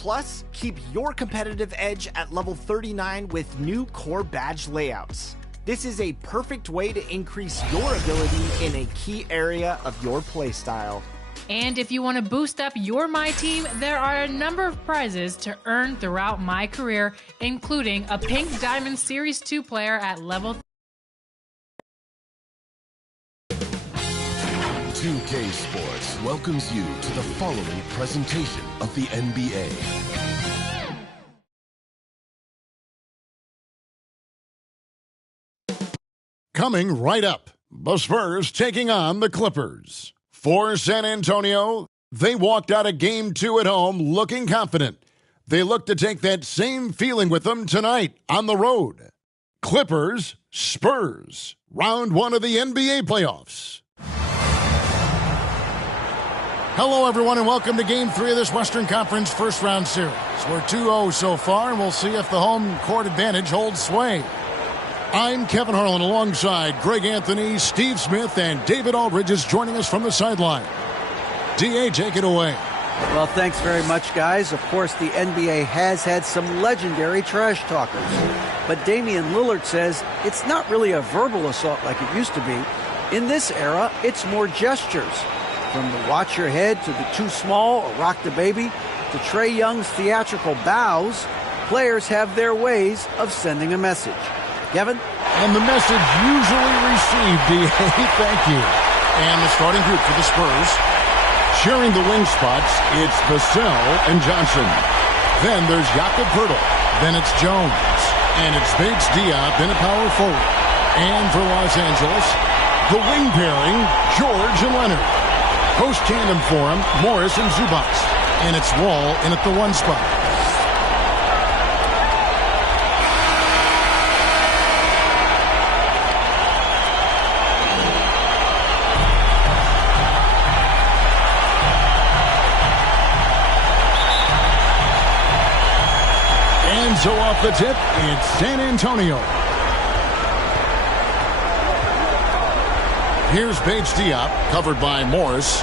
Plus, keep your competitive edge at level 39 with new core badge layouts. This is a perfect way to increase your ability in a key area of your playstyle. And if you want to boost up your My Team, there are a number of prizes to earn throughout my career, including a Pink Diamond Series 2 player at level 2K Sports welcomes you to the following presentation of the NBA. Coming right up, the Spurs taking on the Clippers. For San Antonio, they walked out of Game 2 at home looking confident. They look to take that same feeling with them tonight on the road. Clippers, Spurs, round 1 of the NBA playoffs. Hello, everyone, and welcome to Game 3 of this Western Conference first-round series. We're 2-0 so far, and we'll see if the home court advantage holds sway. I'm Kevin Harlan alongside Greg Anthony, Steve Smith, and David Aldridge is joining us from the sideline. D.A., take it away. Well, thanks very much, guys. Of course, the NBA has had some legendary trash talkers. But Damian Lillard says it's not really a verbal assault like it used to be. In this era, it's more gestures. From the watch your head to the too small or rock the baby to Trae Young's theatrical bows, players have their ways of sending a message. Kevin? And the message usually received, D.A. Thank you. And the starting group for the Spurs. Sharing the wing spots, it's Vassell and Johnson. Then there's Jakob Poeltl. Then it's Jones. And it's Bates Diop in a power forward. And for Los Angeles, the wing pairing, George and Leonard. Post tandem for him, Morris and Zubac. And it's Wall in at the 1 spot. So off the tip, it's San Antonio. Here's Bates Diop, covered by Morris.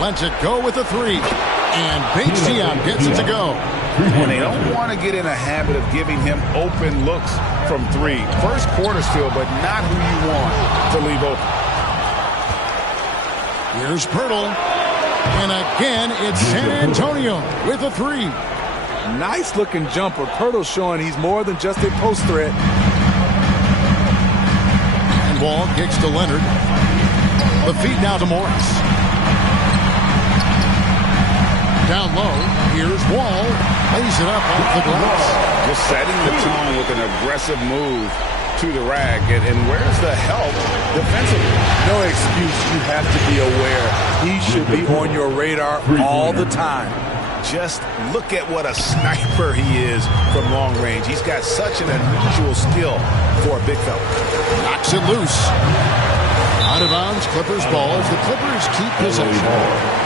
Lets it go with a 3. And Bates Diop gets it to go. And they don't want to get in a habit of giving him open looks from 3. First quarter still, but not who you want to leave open. Here's Poeltl. And again, it's San Antonio with a 3. Nice looking jumper. Poeltl showing he's more than just a post threat. And Wall kicks to Leonard. The feed now to Morris. Down low, here's Wall. Lays it up off the glass. Just setting the tone with an aggressive move to the rack. And where's the help defensively? No excuse. You have to be aware. He should be on your radar all the time. Just look at what a sniper he is from long range. He's got such an unusual skill for a big fella. Knocks it loose. Out of bounds, Clippers balls. The Clippers keep possession.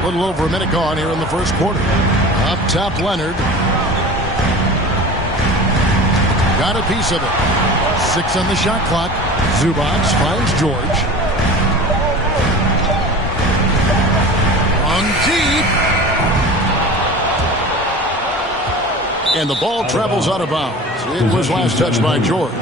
A little over a minute gone here in the first quarter. Up top, Leonard. Got a piece of it. 6 on the shot clock. Zubac finds George. On deep. And the ball travels out of bounds. It was last touched by George.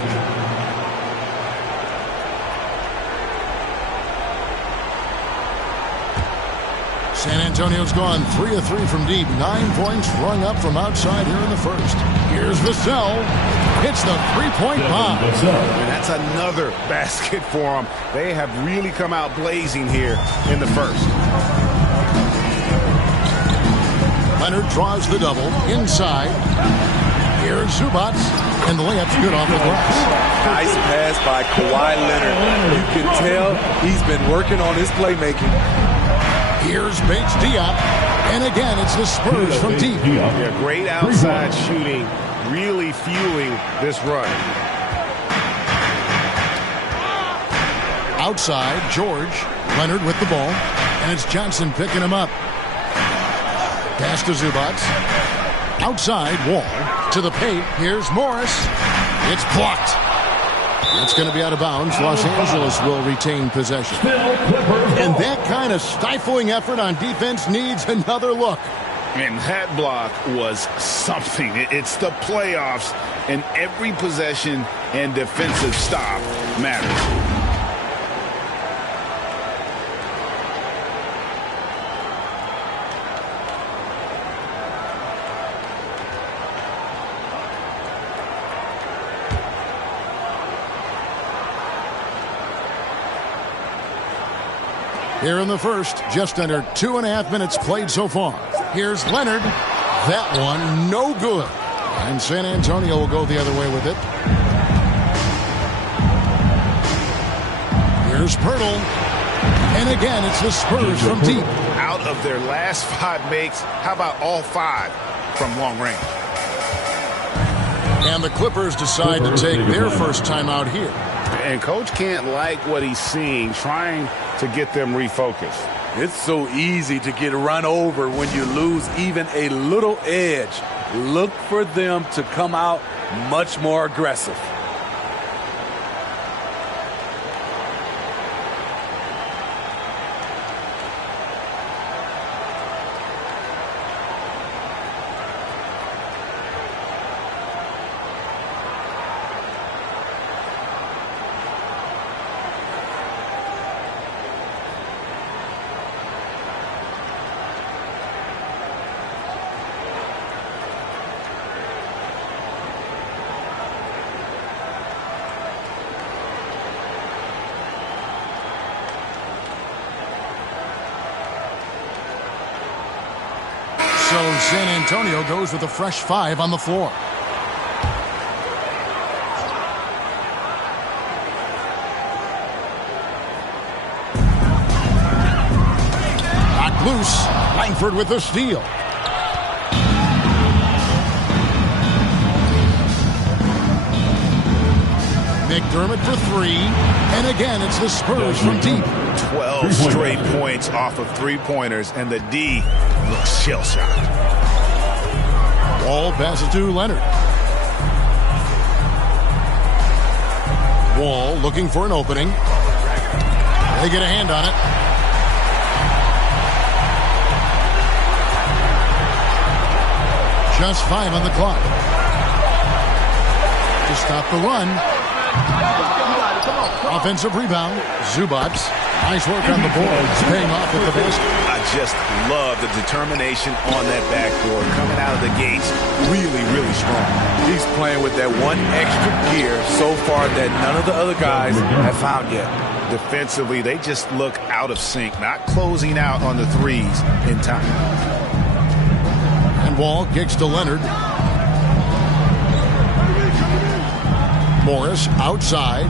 San Antonio's gone 3 of 3 from deep. 9 points rung up from outside here in the first. Here's Vassell. Hits the 3-point bomb. And that's another basket for them. They have really come out blazing here in the first. Leonard draws the double. Inside. Here's Zubac. And the layup's good off the glass. Nice pass by Kawhi Leonard. You can tell he's been working on his playmaking. Here's Bates Diop. And again, it's the Spurs from deep. Yeah, great outside shooting, really fueling this run. Outside, George. Leonard with the ball. And it's Johnson picking him up. Pass to Zubac. Outside, Wall. To the paint. Here's Morris. It's blocked. That's going to be out of bounds. Los Angeles will retain possession. And that kind of stifling effort on defense needs another look. And that block was something. It's the playoffs, and every possession and defensive stop matters. Here in the first, just under 2.5 minutes played so far. Here's Leonard. That one, no good. And San Antonio will go the other way with it. Here's Pirtle. And again, it's the Spurs from deep. Out of their last 5 makes, how about all 5 from long range? And the Clippers decide to take their first time out here. And Coach can't like what he's seeing, trying to get them refocused. It's so easy to get run over when you lose even a little edge. Look for them to come out much more aggressive. So San Antonio goes with a fresh 5 on the floor. Knocked loose. Langford with the steal. McDermott for 3. And again, it's the Spurs from deep. 12 straight points off of 3-pointers, and the D looks shell-shocked. Wall passes to Leonard. Wall looking for an opening. They get a hand on it. Just 5 on the clock. To stop the run. Offensive rebound. Zubac. Nice work on the board. It's paying off at the basket. I just love the determination on that backboard. Coming out of the gates really, really strong. He's playing with that one extra gear so far that none of the other guys have found yet. Defensively, they just look out of sync, not closing out on the threes in time. And Wall kicks to Leonard. Morris outside.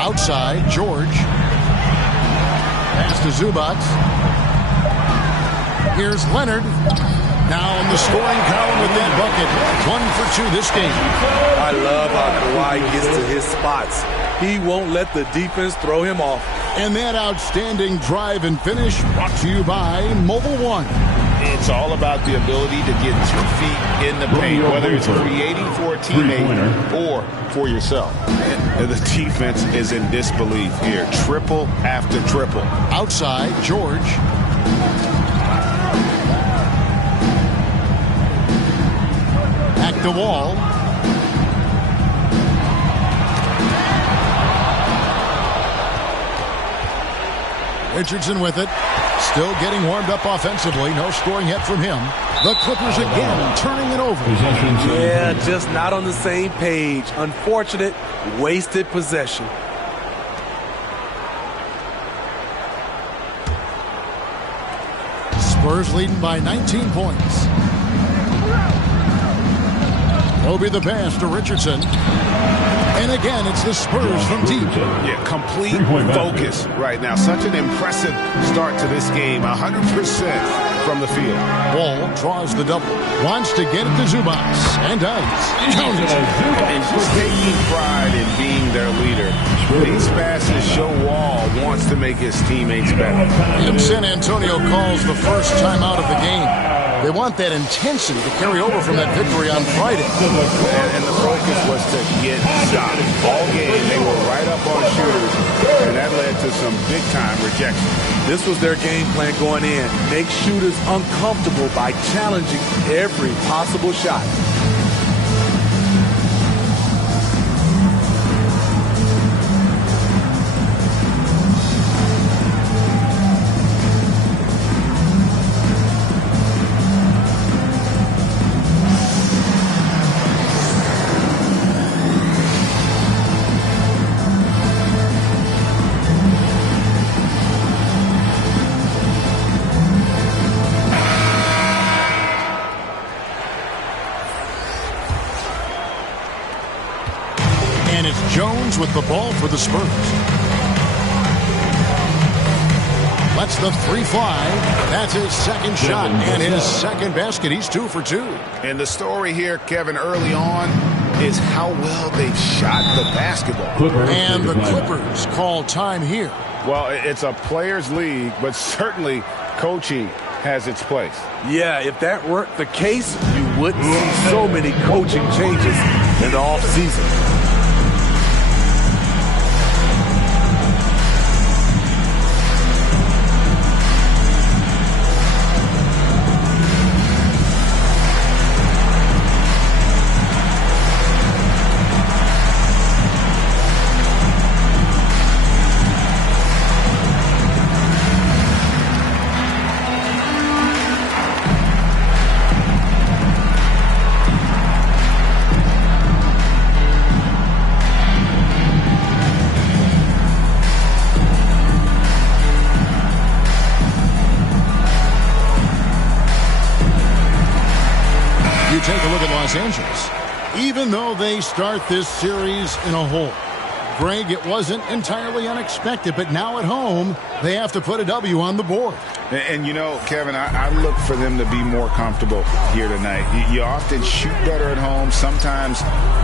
Outside, George. Pass to Zubac. Here's Leonard. Now in the scoring column with that bucket. 1 for 2 this game. I love how Kawhi gets to his spots. He won't let the defense throw him off. And that outstanding drive and finish brought to you by Mobile One. It's all about the ability to get 2 feet in the paint, whether it's creating for a teammate or for yourself. And the defense is in disbelief here. Triple after triple. Outside, George. Back to Wall. Richardson with it. Still getting warmed up offensively. No scoring yet from him. The Clippers again turning it over. Yeah, just not on the same page. Unfortunate, wasted possession. Spurs leading by 19 points. Obi the pass to Richardson. And again, it's the Spurs from deep. Yeah, complete focus right now. Such an impressive start to this game. 100% from the field. Wall draws the double. Wants to get it to Zubac. And does. Jones. And just taking pride in being their leader. These passes show Wall wants to make his teammates better. And San Antonio calls the first time out of the game. They want that intensity to carry over from that victory on Friday. And the focus was to get stopped. All game, they were right up on shooters, and that led to some big-time rejection. This was their game plan going in. Make shooters uncomfortable by challenging every possible shot. Jones with the ball for the Spurs. Lets the three fly. That's his second shot and his second basket. He's 2 for 2. And the story here, Kevin, early on is how well they've shot the basketball. And the Clippers call time here. Well, it's a players' league, but certainly coaching has its place. Yeah, if that weren't the case, you wouldn't see so many coaching changes in the offseason. Take a look at Los Angeles. Even though they start this series in a hole, Greg, it wasn't entirely unexpected, but now at home, they have to put a W on the board. And you know, Kevin, I look for them to be more comfortable here tonight. You often shoot better at home. Sometimes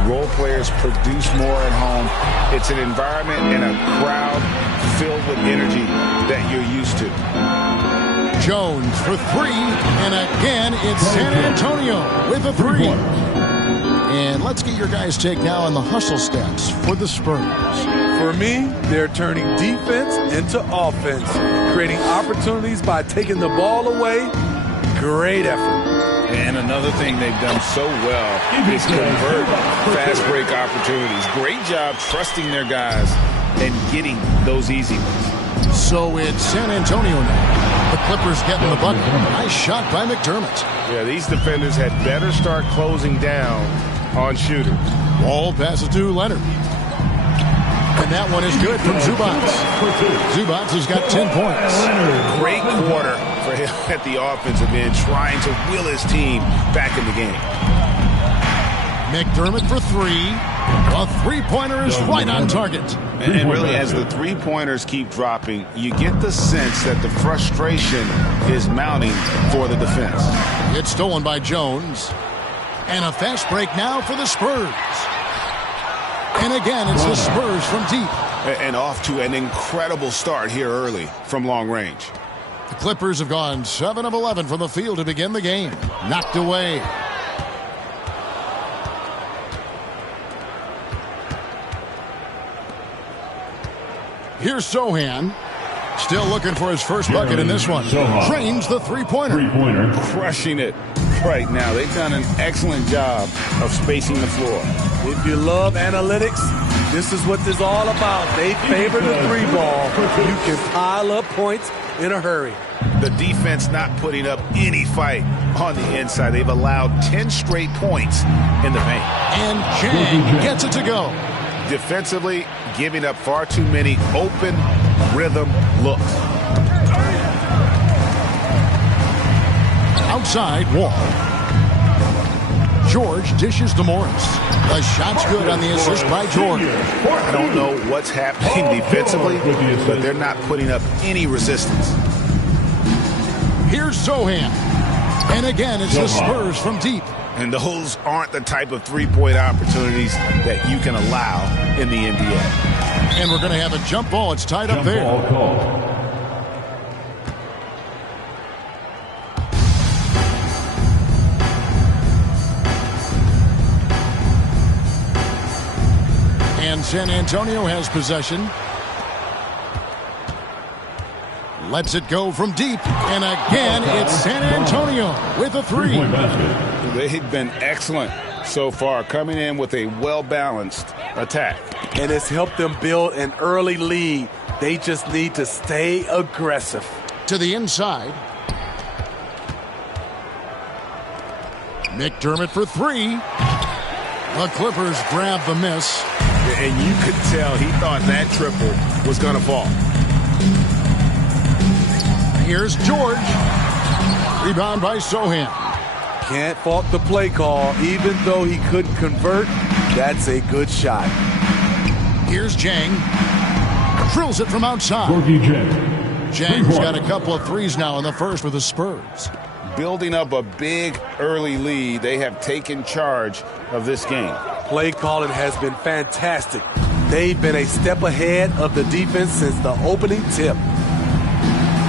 role players produce more at home. It's an environment and a crowd filled with energy that you're used to. Jones for 3, and again it's San Antonio with a 3. And let's get your guys' take now on the hustle stats for the Spurs. For me, they're turning defense into offense, creating opportunities by taking the ball away. Great effort. And another thing they've done so well is convert fast break opportunities. Great job trusting their guys and getting those easy ones. So it's San Antonio now. The Clippers getting the bucket. Nice shot by McDermott. Yeah, these defenders had better start closing down on shooters. Ball passes to Leonard. And that one is good from Zubac. Zubac has got 10 points. Great quarter for him at the offensive end, trying to will his team back in the game. McDermott for 3. A three-pointer is right on target. And really, as the three-pointers keep dropping, you get the sense that the frustration is mounting for the defense. It's stolen by Jones. And a fast break now for the Spurs. And again, it's the Spurs from deep. And off to an incredible start here early from long range. The Clippers have gone 7 of 11 from the field to begin the game. Knocked away. Here's Sohan. Still looking for his first bucket in this one. Drains the three-pointer. Crushing it right now. They've done an excellent job of spacing the floor. If you love analytics, this is what this is all about. They favor the three ball. You can pile up points in a hurry. The defense not putting up any fight on the inside. They've allowed 10 straight points in the paint. And Chang gets it to go. Defensively, giving up far too many open rhythm looks. Outside, Wall. George dishes to Morris. The shot's good on the assist by George. I don't know what's happening defensively, but they're not putting up any resistance. Here's Sohan. And again, it's the Spurs from deep. And those aren't the type of three-point opportunities that you can allow in the NBA. And we're going to have a jump ball. It's tied up there. And San Antonio has possession. Lets it go from deep. And again, it's San Antonio with a three. They've been excellent so far, coming in with a well-balanced attack. And it's helped them build an early lead. They just need to stay aggressive. To the inside. McDermott for three. The Clippers grab the miss. And you could tell he thought that triple was going to fall. Here's George. Rebound by Sohan. Can't fault the play call. Even though he couldn't convert, that's a good shot. Here's Jang. Drills it from outside. Jang's got a couple of threes now in the first with the Spurs. Building up a big early lead, they have taken charge of this game. Play calling has been fantastic. They've been a step ahead of the defense since the opening tip.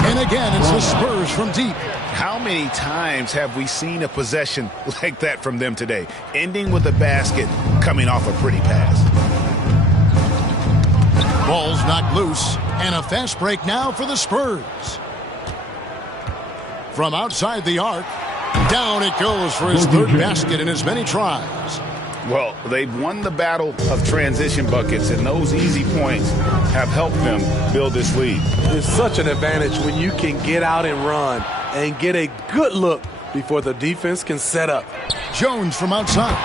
And again, it's the Spurs from deep. How many times have we seen a possession like that from them today, ending with a basket coming off a pretty pass? Ball's knocked loose, and a fast break now for the Spurs. From outside the arc, down it goes for his third basket in as many tries. Well, they've won the battle of transition buckets, and those easy points have helped them build this lead. It's such an advantage when you can get out and run and get a good look before the defense can set up. Jones from outside.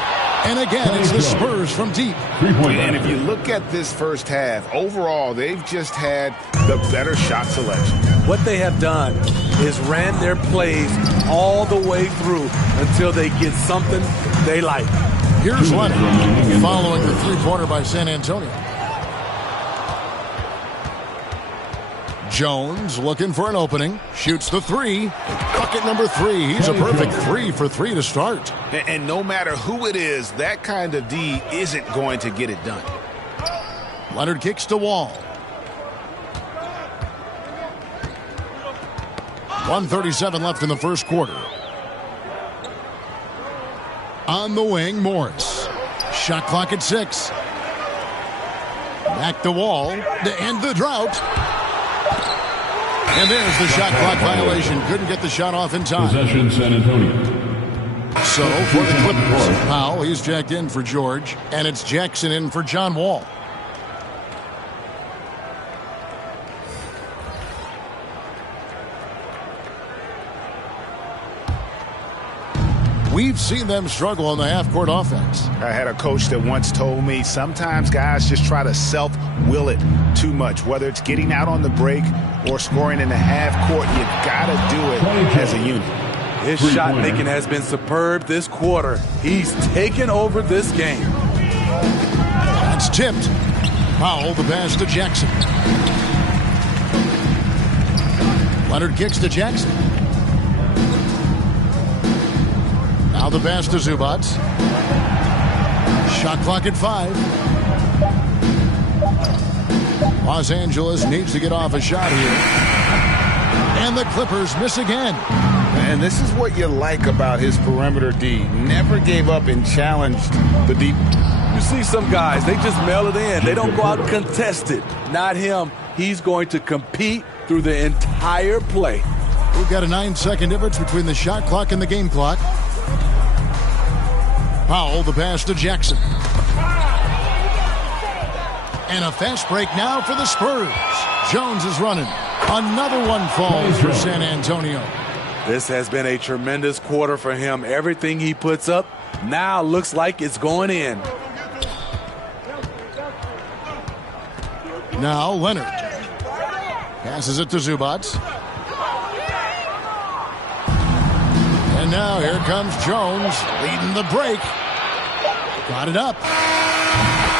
And again, it's the Spurs from deep. And if you look at this first half, overall, they've just had the better shot selection. What they have done is ran their plays all the way through until they get something they like. Here's Leonard following the three-pointer by San Antonio. Jones looking for an opening. Shoots the three. Bucket number three. He's a perfect 3 for 3 to start. And no matter who it is, that kind of D isn't going to get it done. Leonard kicks to Wall. 1:37 left in the first quarter. On the wing, Morris. Shot clock at 6. Back to Wall to end the drought. And there's the shot clock violation. Couldn't get the shot off in time. Possession, San Antonio. So for the Clippers, Powell, he's jacked in for George. And it's Jackson in for John Wall. We've seen them struggle on the half-court offense. I had a coach that once told me sometimes guys just try to self-will it too much, whether it's getting out on the break or scoring in the half-court. You got to do it as a unit. His shot making has been superb this quarter. He's taken over this game. That's tipped. Powell, the pass to Jackson. Leonard kicks to Jackson. Now the pass to Zubac. Shot clock at 5. Los Angeles needs to get off a shot here. And the Clippers miss again. And this is what you like about his perimeter D. Never gave up and challenged the deep. You see some guys, they just mail it in. They don't go out and contest it. Not him. He's going to compete through the entire play. We've got a 9-second difference between the shot clock and the game clock. Powell, the pass to Jackson. And a fast break now for the Spurs. Jones is running. Another one falls for San Antonio. This has been a tremendous quarter for him. Everything he puts up now looks like it's going in. Now Leonard. Passes it to Zubac. And now here comes Jones leading the break. Got it up.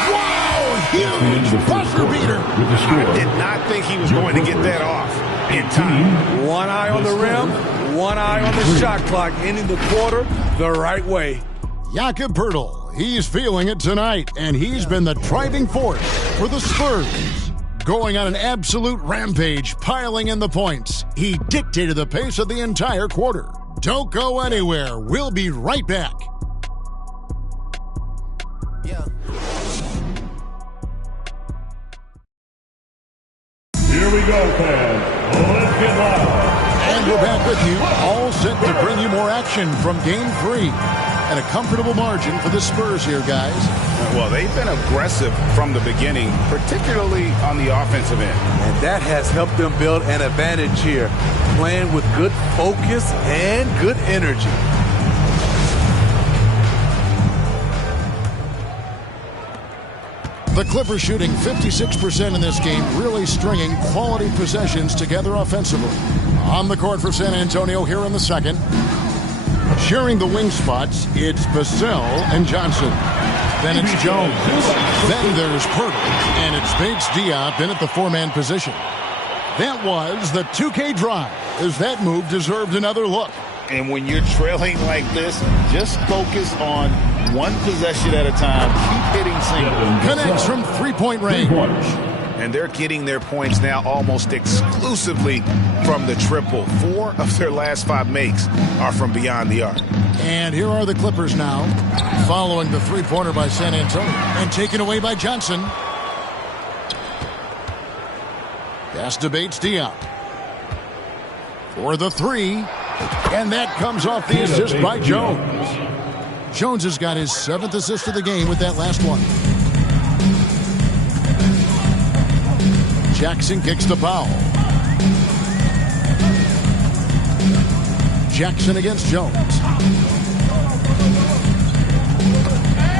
Wow, huge buzzer beater. I did not think he was going to get that off. in time. One eye on the rim, one eye on the shot clock, ending the quarter the right way. Jakob Poeltl, he's feeling it tonight, and he's been the driving force for the Spurs. Going on an absolute rampage, piling in the points. He dictated the pace of the entire quarter. Don't go anywhere. We'll be right back. Yeah. Here we go, fans. Let's get loud. And we're back with you, all set to bring you more action from Game 3. And a comfortable margin for the Spurs here, guys. Well, they've been aggressive from the beginning, particularly on the offensive end. And that has helped them build an advantage here, playing with good focus and good energy. The Clippers shooting 56% in this game, really stringing quality possessions together offensively. On the court for San Antonio here in the second. Sharing the wing spots, it's Vassell and Johnson. Then it's Jones. Then there's Poeltl. And it's Bates Diop in at the four-man position. That was the 2K drive, as that move deserved another look. And when you're trailing like this, just focus on one possession at a time. Keep hitting singles. Connects from three-point range. And they're getting their points now almost exclusively from the triple. 4 of their last 5 makes are from beyond the arc. And here are the Clippers now, following the three-pointer by San Antonio. And taken away by Johnson. Pass to Bates Diop. For the three. And that comes off the assist by Jones. Jones has got his 7th assist of the game with that last one. Jackson kicks to Powell. Jackson against Jones.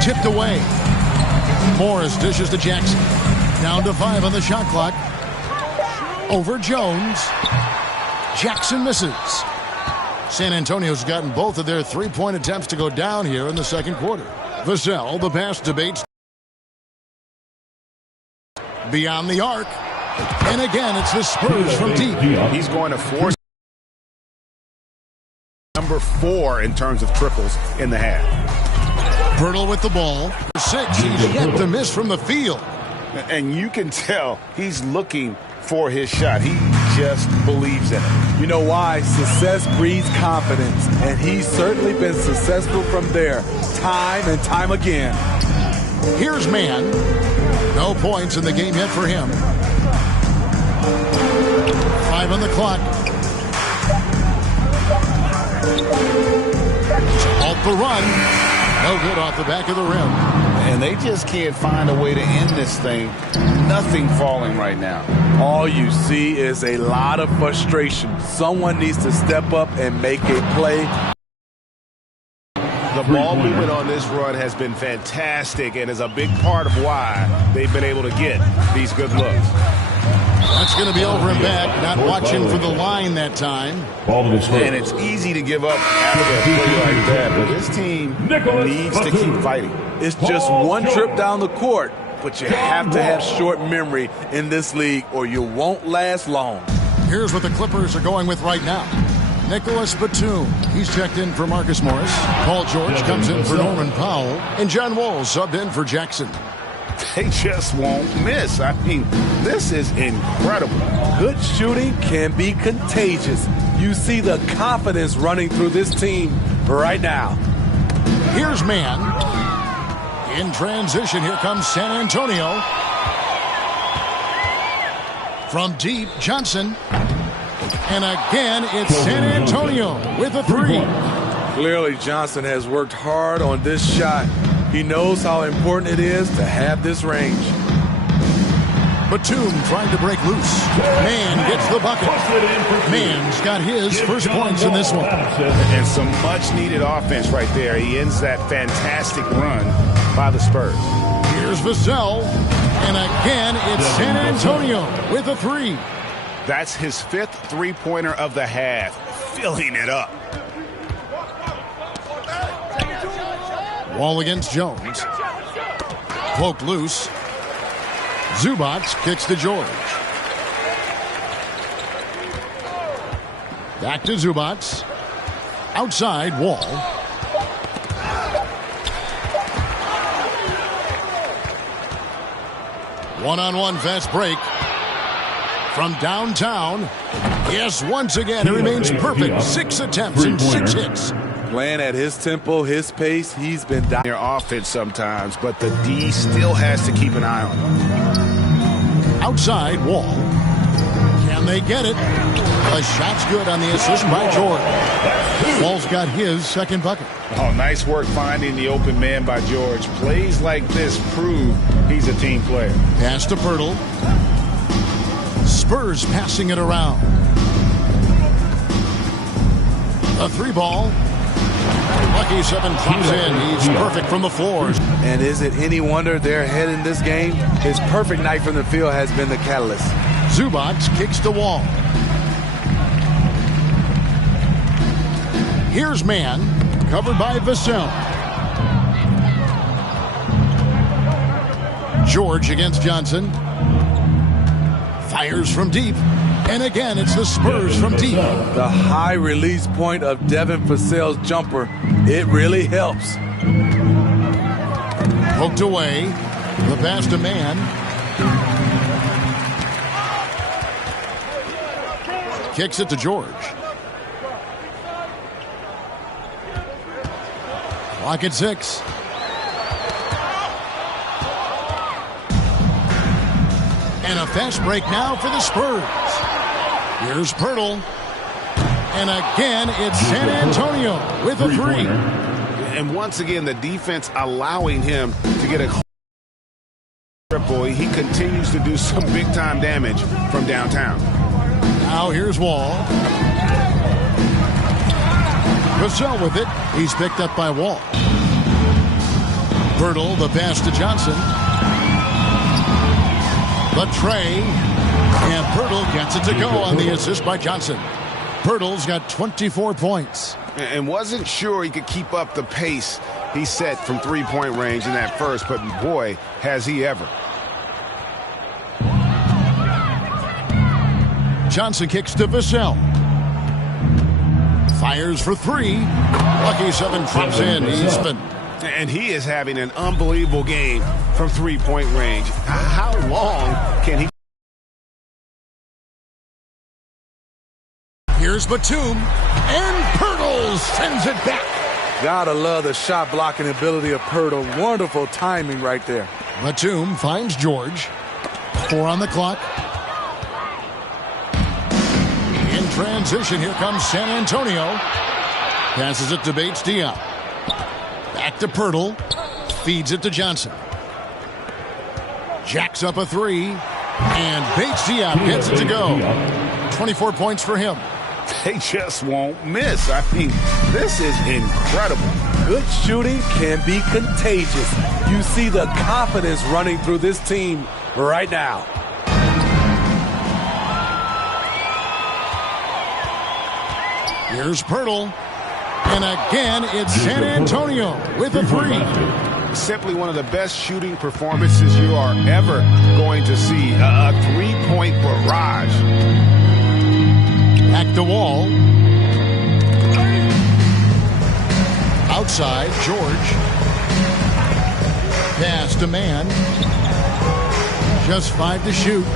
Tipped away. Morris dishes to Jackson. Down to 5 on the shot clock. Over Jones. Jackson misses. San Antonio's gotten both of their three-point attempts to go down here in the second quarter. Vassell, the pass to Bates. Beyond the arc. And again, it's the Spurs from deep. He's going to force number 4 in terms of triples in the half. Poeltl with the ball. 6. He's yet to miss from the field. And you can tell he's looking for his shot. He just believes in it. You know why? Success breeds confidence, and he's certainly been successful from there, time and time again. Here's Mann. No points in the game yet for him. 5 on the clock. Off the run. No good off the back of the rim. And they just can't find a way to end this thing. Nothing falling right now. All you see is a lot of frustration. Someone needs to step up and make a play. The ball movement on this run has been fantastic and is a big part of why they've been able to get these good looks. That's going to be over and back. Not watching for the line that time. And it's easy to give up after a play like that, but this team needs to keep fighting. It's just one trip down the court, but you have to have short memory in this league or you won't last long. Here's what the Clippers are going with right now. Nicholas Batum, he's checked in for Marcus Morris. Paul George comes in for Norman Powell. And John Wall subbed in for Jackson. They just won't miss. I mean, this is incredible. Good shooting can be contagious. You see the confidence running through this team right now. Here's Mann. In transition, here comes San Antonio. From deep, Johnson. And again, it's San Antonio with a 3. Clearly, Johnson has worked hard on this shot. He knows how important it is to have this range. Batum trying to break loose. Mann gets the bucket. Mann's got his first points in this one. And some much-needed offense right there. He ends that fantastic run by the Spurs. Here's Vassell. And again, it's San Antonio with a 3. That's his 5th three-pointer of the half. Filling it up. Wall against Jones. Poked loose. Zubac kicks to George. Back to Zubac. Outside, Wall. One-on-one fast break. From downtown. Yes, once again, it remains perfect. 6 attempts and 6 hits. Playing at his tempo, his pace, he's been down. Their offense sometimes, but the D still has to keep an eye on him. Outside, Wall. Can they get it? A shot's good on the assist by George. Wall's got his second bucket. Oh, nice work finding the open man by George. Plays like this prove he's a team player. Pass to Pirtle. Spurs passing it around. A 3-ball. Lucky 7 drops in. He's perfect from the floor. And is it any wonder they're ahead in this game? His perfect night from the field has been the catalyst. Zubac kicks the Wall. Here's man, covered by Vassell. George against Johnson. Fires from deep. And again, it's the Spurs from deep. The high release point of Devin Vassell's jumper, it really helps. Poked away. The pass to man. Kicks it to George. Clock at 6. And a fast break now for the Spurs. Here's Pirtle. And again, it's San Antonio with a 3. And once again, the defense allowing him to get a triple. He continues to do some big-time damage from downtown. Now here's Wall. Vassell with it. He's picked up by Wall. Pirtle, the pass to Johnson. The tray. And Pirtle gets it to go on the assist by Johnson. Pirtle's got 24 points. And wasn't sure he could keep up the pace he set from three-point range in that first, but boy, has he ever. Johnson kicks to Vassell. Fires for 3. Lucky 7 drops in. He's been. And he is having an unbelievable game from three-point range. How long can he? Here's Batum. And Pirtle sends it back. Gotta love the shot blocking ability of Pirtle. Wonderful timing right there. Batum finds George. 4 on the clock. In transition, here comes San Antonio. Passes it to Bates-Diop. Back to Pirtle. Feeds it to Johnson. Jacks up a 3. And Bates-Diop gets it to go. 24 points for him. They just won't miss. I mean, this is incredible. Good shooting can be contagious. You see the confidence running through this team right now. Here's Pirtle. And again, it's San Antonio with a 3. Simply one of the best shooting performances you are ever going to see. A three-point barrage. Back to Wall. Outside, George. Pass to man. Just 5 to shoot.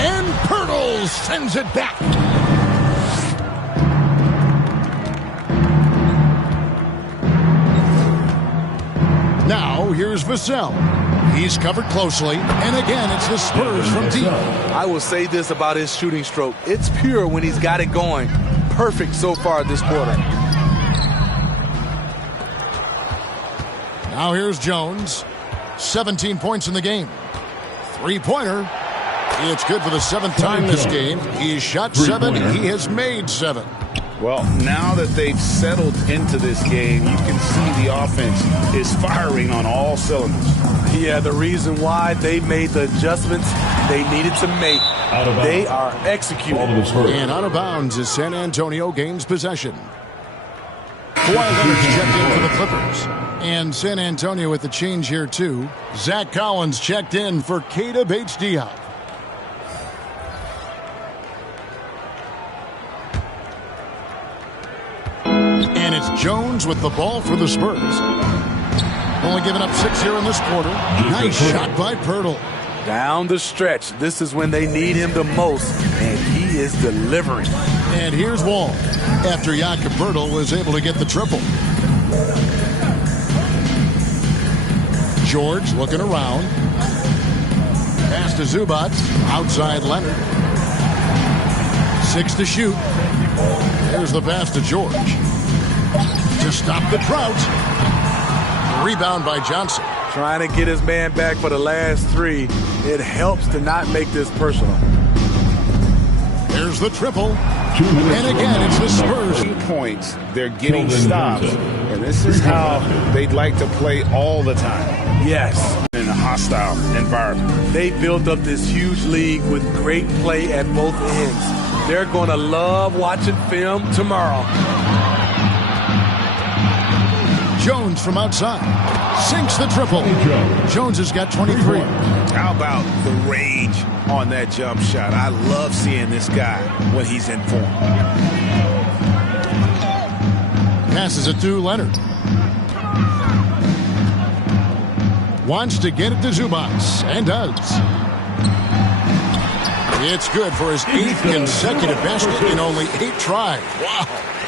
And Pirtle sends it back. Now, here's Vassell. He's covered closely. And again, it's the Spurs from deep. I will say this about his shooting stroke. It's pure when he's got it going. Perfect so far this quarter. Now here's Jones. 17 points in the game. 3-pointer. It's good for the 7th time this game. He's shot 7. He has made 7. Well, now that they've settled into this game, you can see the offense is firing on all cylinders. Yeah, the reason why they made the adjustments they needed to make. They are executing. And out of bounds as San Antonio gains possession. Kawhi Leonard's checked in for the Clippers. And San Antonio with the change here, too. Zach Collins checked in for Keita Bates-Diop. And it's Jones with the ball for the Spurs. Only giving up 6 here in this quarter. Nice shot by Pirtle. Down the stretch, this is when they need him the most, and he is delivering. And here's Wall after Jakob Pirtle was able to get the triple. George looking around. Pass to Zubac. Outside Leonard. 6 to shoot. There's the pass to George. To stop the drought. Rebound by Johnson. Trying to get his man back for the last 3. It helps to not make this personal. There's the triple. And again, it's the Spurs. Points, they're getting stops. And this is how they'd like to play all the time. Yes. In a hostile environment. They built up this huge league with great play at both ends. They're going to love watching film tomorrow. Jones from outside. Sinks the triple. Jones has got 23. How about the range on that jump shot? I love seeing this guy when he's in form. Passes it to Leonard. Wants to get it to Zubac, and does. It's good for his 8th consecutive basket in only 8 tries. Wow.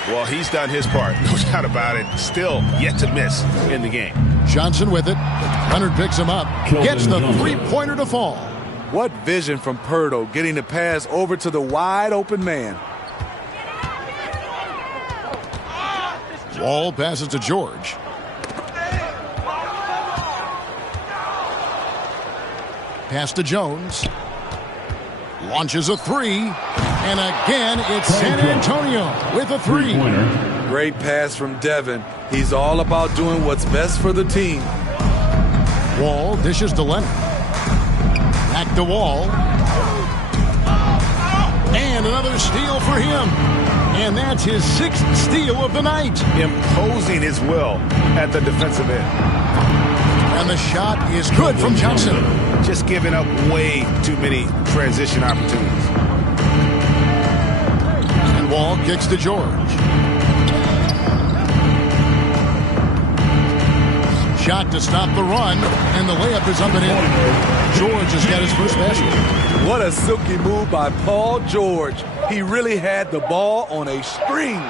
Well, he's done his part, no doubt about it. Still yet to miss in the game. Johnson with it. Leonard picks him up. Gets the three-pointer to fall. What vision from Pirtle, getting the pass over to the wide open man. Wall passes to George. Pass to Jones. Launches a 3. And again, it's San Antonio with a 3. Great pass from Devin. He's all about doing what's best for the team. Wall dishes to Leonard. Back to Wall. And another steal for him. And that's his 6th steal of the night. Imposing his will at the defensive end. And the shot is good from Johnson. Just giving up way too many transition opportunities. And Wall kicks to George. Shot to stop the run, and the layup is up and in. George has got his first basket. What a silky move by Paul George. He really had the ball on a string.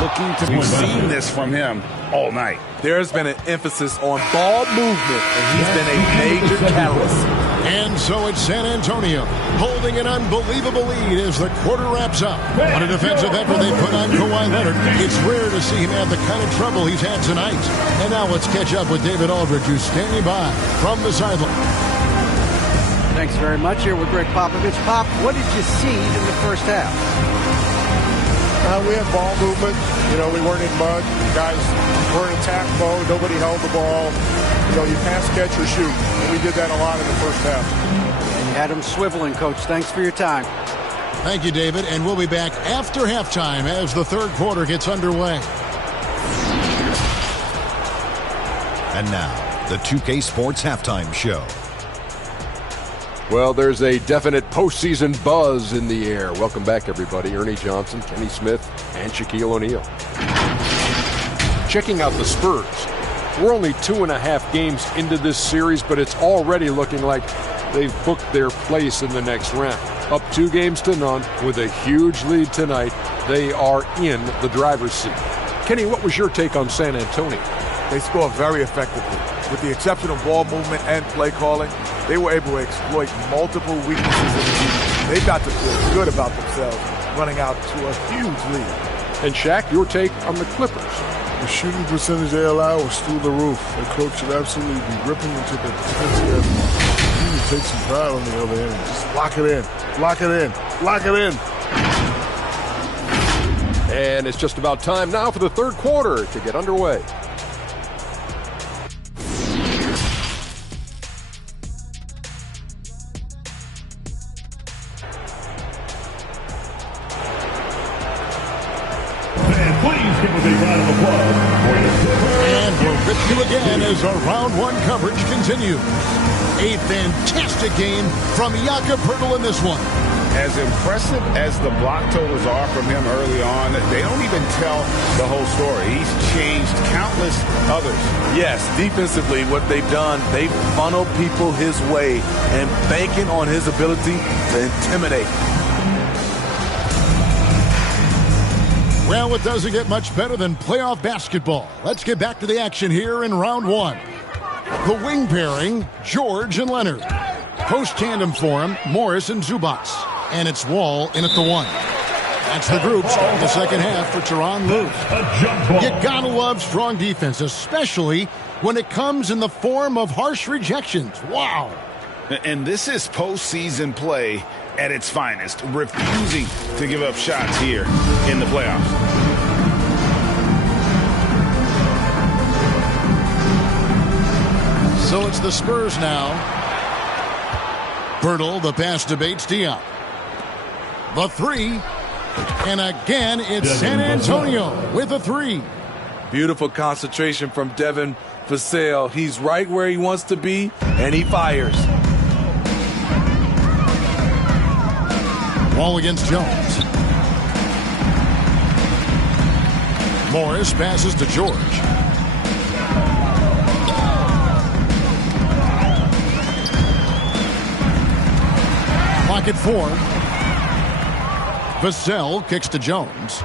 Looking to be seeing this from him all night. There's been an emphasis on ball movement, and he's been a major catalyst. And so it's San Antonio holding an unbelievable lead as the quarter wraps up. What a defensive effort they put on Kawhi Leonard. It's rare to see him have the kind of trouble he's had tonight. And now let's catch up with David Aldridge, who's standing by from the sideline. Thanks very much. Here with Greg Popovich. Pop, what did you see in the first half? We had ball movement. You know, we weren't in mud. Guys were in attack mode. Nobody held the ball. You know, you pass, catch, or shoot. And we did that a lot in the first half. And you had them swiveling, Coach. Thanks for your time. Thank you, David. And we'll be back after halftime as the third quarter gets underway. And now, the 2K Sports Halftime Show. Well, there's a definite postseason buzz in the air. Welcome back, everybody. Ernie Johnson, Kenny Smith, and Shaquille O'Neal. Checking out the Spurs. We're only 2.5 games into this series, but it's already looking like they've booked their place in the next round. Up 2-0 with a huge lead tonight. They are in the driver's seat. Kenny, what was your take on San Antonio? They score very effectively. With the exception of ball movement and play calling, they were able to exploit multiple weaknesses in the defense. They've got to feel good about themselves running out to a huge lead. And Shaq, your take on the Clippers? The shooting percentage they allow was through the roof. The coach should absolutely be ripping into the defensive end. You need to take some pride on the other end. Just lock it in. Lock it in. Lock it in. And it's just about time now for the third quarter to get underway. And we're with you again as our round one coverage continues. A fantastic game from Jakob Pirtle in this one. As impressive as the block totals are from him early on, they don't even tell the whole story. He's changed countless others. Yes, defensively, what they've done, they've funneled people his way and banking on his ability to intimidate. Well, it doesn't get much better than playoff basketball. Let's get back to the action here in round one. The wing pairing, George and Leonard. Post tandem for him, Morris and Zubats. And it's Wall in at the one. That's the group starting the second half for Tyronn Lue. You gotta love strong defense, especially when it comes in the form of harsh rejections. Wow. And this is postseason play at its finest, refusing to give up shots here in the playoffs. So it's the Spurs now. Bertle, the pass to Bates Diop. The three. And again, it's San Antonio with a three. Beautiful concentration from Devin Vassell. He's right where he wants to be, and he fires. Wall against Jones. Morris passes to George. Clock at 4. Vassell kicks to Jones.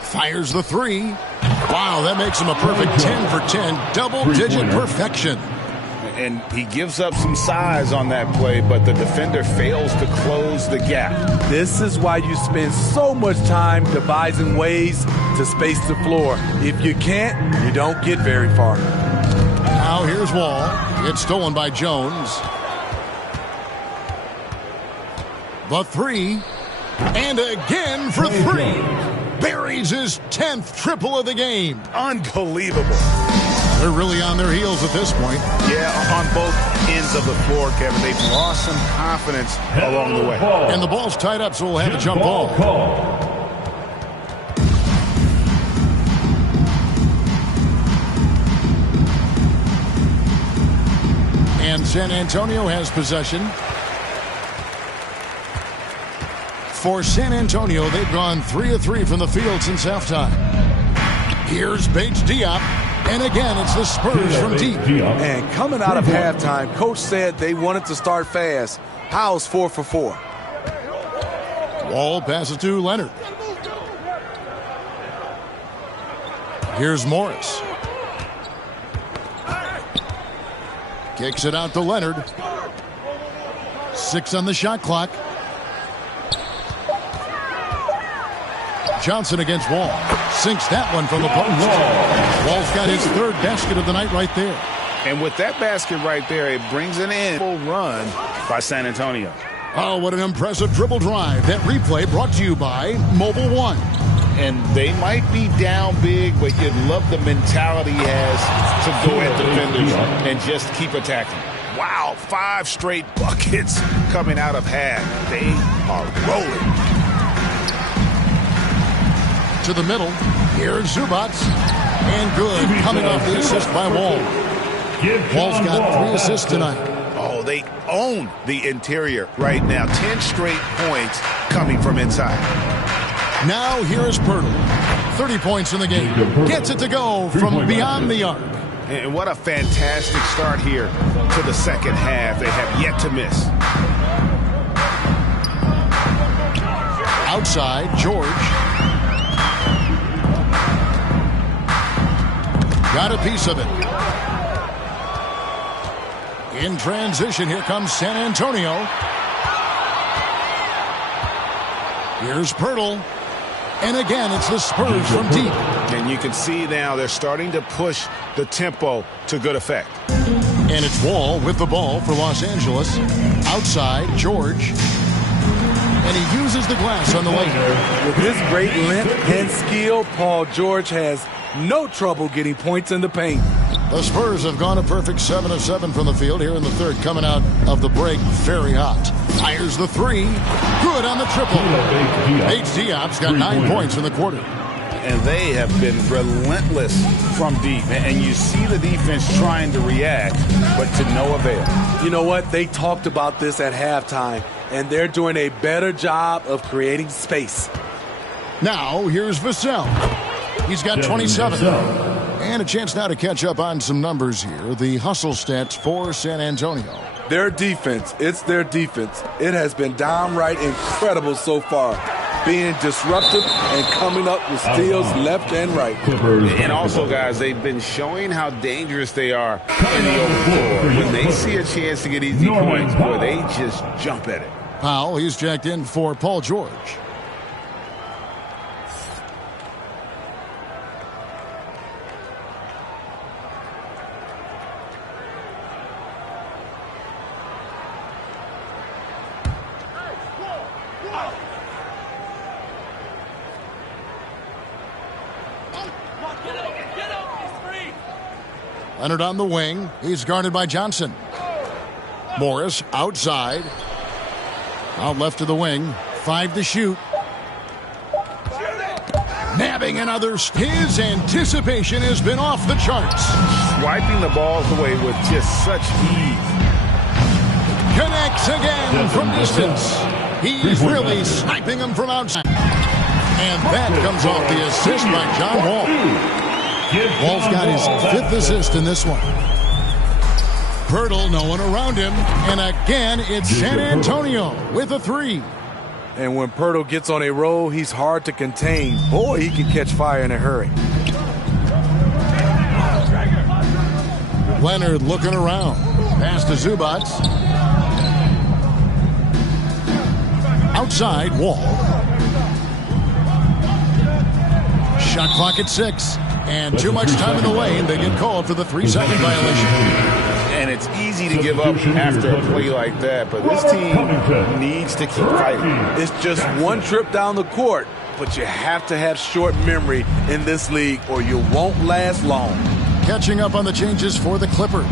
Fires the three. Wow, that makes him a perfect 10 for 10. Double-digit perfection. And he gives up some size on that play, but the defender fails to close the gap. This is why you spend so much time devising ways to space the floor. If you can't, you don't get very far. Now here's Wall. It's stolen by Jones. The three. And again for three. Buries his 10th triple of the game. Unbelievable. They're really on their heels at this point. Yeah, on both ends of the floor, Kevin. They've lost some confidence along the way. And the ball's tied up, so we'll have a jump ball. And San Antonio has possession. For San Antonio, they've gone 3 of 3 from the field since halftime. Here's Bates Diop. And again, it's the Spurs from deep. And coming out of halftime, Coach said they wanted to start fast. How's 4 for 4? Wall passes to Leonard. Here's Morris. Kicks it out to Leonard. 6 on the shot clock. Johnson against Wall. Sinks that one from the post. Wall's got his 3rd basket of the night right there. And with that basket right there, it brings an end. Full run by San Antonio. Oh, what an impressive dribble drive. That replay brought to you by Mobile One. And they might be down big, but you'd love the mentality he has to go at defenders and just keep attacking. Wow, 5 straight buckets coming out of half. They are rolling. To the middle. Here's Zubats. And good. Coming off the assist by Wall. Wall's got 3 assists tonight. Oh, they own the interior right now. 10 straight points coming from inside. Now here's Bertle. 30 points in the game. Gets it to go from beyond the arc. And what a fantastic start here to the second half. They have yet to miss. Outside, George. Got a piece of it. In transition, here comes San Antonio. Here's Bertle. And again, it's the Spurs from deep. And you can see now they're starting to push the tempo to good effect. And it's Wall with the ball for Los Angeles. Outside, George. And he uses the glass on the lane. With his great length and skill, Paul George has no trouble getting points in the paint. The Spurs have gone a perfect 7 of 7 from the field here in the third, coming out of the break very hot. Fires the three. Good on the triple. Bates Diop's got 9 points in the quarter. and they have been relentless from deep. And you see the defense trying to react, but to no avail. You know what? They talked about this at halftime, and they're doing a better job of creating space. Now, here's Vassell. He's got 27. And a chance now to catch up on some numbers here. The hustle stats for San Antonio. Their defense, it's their defense. It has been downright incredible so far, being disruptive and coming up with steals left and right. And also, guys, they've been showing how dangerous they are in the open floor. When they see a chance to get easy points, boy, they just jump at it. Powell, he's checked in for Paul George. Leonard on the wing. He's guarded by Johnson. Morris outside. Out left to the wing. 5 to shoot. Nabbing another. His anticipation has been off the charts. Swiping the balls away with just such ease. Connects again from distance. He's really sniping them from outside. And that comes off the assist by John Wall. Wall's got his 5th assist in this one. Pirtle, no one around him. And again, it's San Antonio with a 3. And when Pirtle gets on a roll, he's hard to contain. Boy, he can catch fire in a hurry. Leonard looking around. Pass to Zubats. Outside, Wall. Shot clock at 6. And too much time in the lane. They get called for the 3-second violation. And it's easy to give up after a play like that, but this team needs to keep fighting. It's just one trip down the court, but you have to have short memory in this league or you won't last long. Catching up on the changes for the Clippers.